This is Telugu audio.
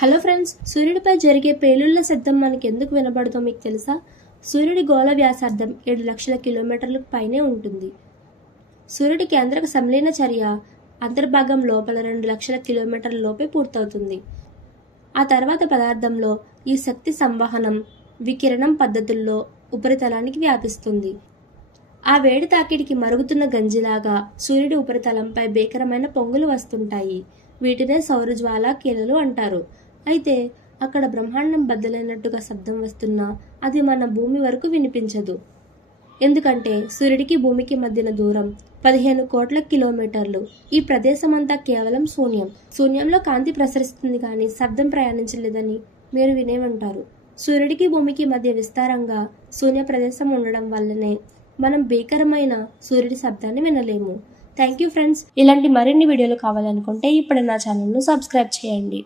హలో ఫ్రెండ్స్, సూర్యుడిపై జరిగే పేలుళ్ల శబ్దం మనకి ఎందుకు వినబడుతుందో మీకు తెలుసా? సూర్యుడి గోళ వ్యాసార్థం 7 లక్షల కిలోమీటర్లకు పైనే ఉంటుంది. సూర్యుడి కేంద్రక సంలీన చర్య అంతర్భాగం లోపల 2 లక్షల కిలోమీటర్ల లోపే పూర్తవుతుంది. ఆ తర్వాత పదార్థంలో ఈ శక్తి సంవహనం వికిరణం పద్ధతుల్లో ఉపరితలానికి వ్యాపిస్తుంది. ఆ వేడి తాకిడికి మరుగుతున్న గంజిలాగా సూర్యుడి ఉపరితలంపై భీకరమైన పొంగులు వస్తుంటాయి. వీటినే సౌరజ్వాలా కీలలు అంటారు. అయితే అక్కడ బ్రహ్మాండం బద్దలైనట్టుగా శబ్దం వస్తున్నా అది మన భూమి వరకు వినిపించదు. ఎందుకంటే సూర్యుడికి భూమికి మధ్యన దూరం 15 కోట్ల కిలోమీటర్లు. ఈ ప్రదేశం అంతా కేవలం శూన్యం. శూన్యంలో కాంతి ప్రసరిస్తుంది కానీ శబ్దం ప్రయాణించలేదని మీరు వినే ఉంటారు. సూర్యుడికి భూమికి మధ్య విస్తారంగా శూన్య ప్రదేశం ఉండడం వల్లనే మనం భీకరమైన సూర్యుడి శబ్దాన్ని వినలేము. Thank you friends. ఇలాంటి మరిన్ని వీడియోలు కావాలనుకుంటే ఇప్పుడు నా ఛానల్ను సబ్స్క్రైబ్ చేయండి.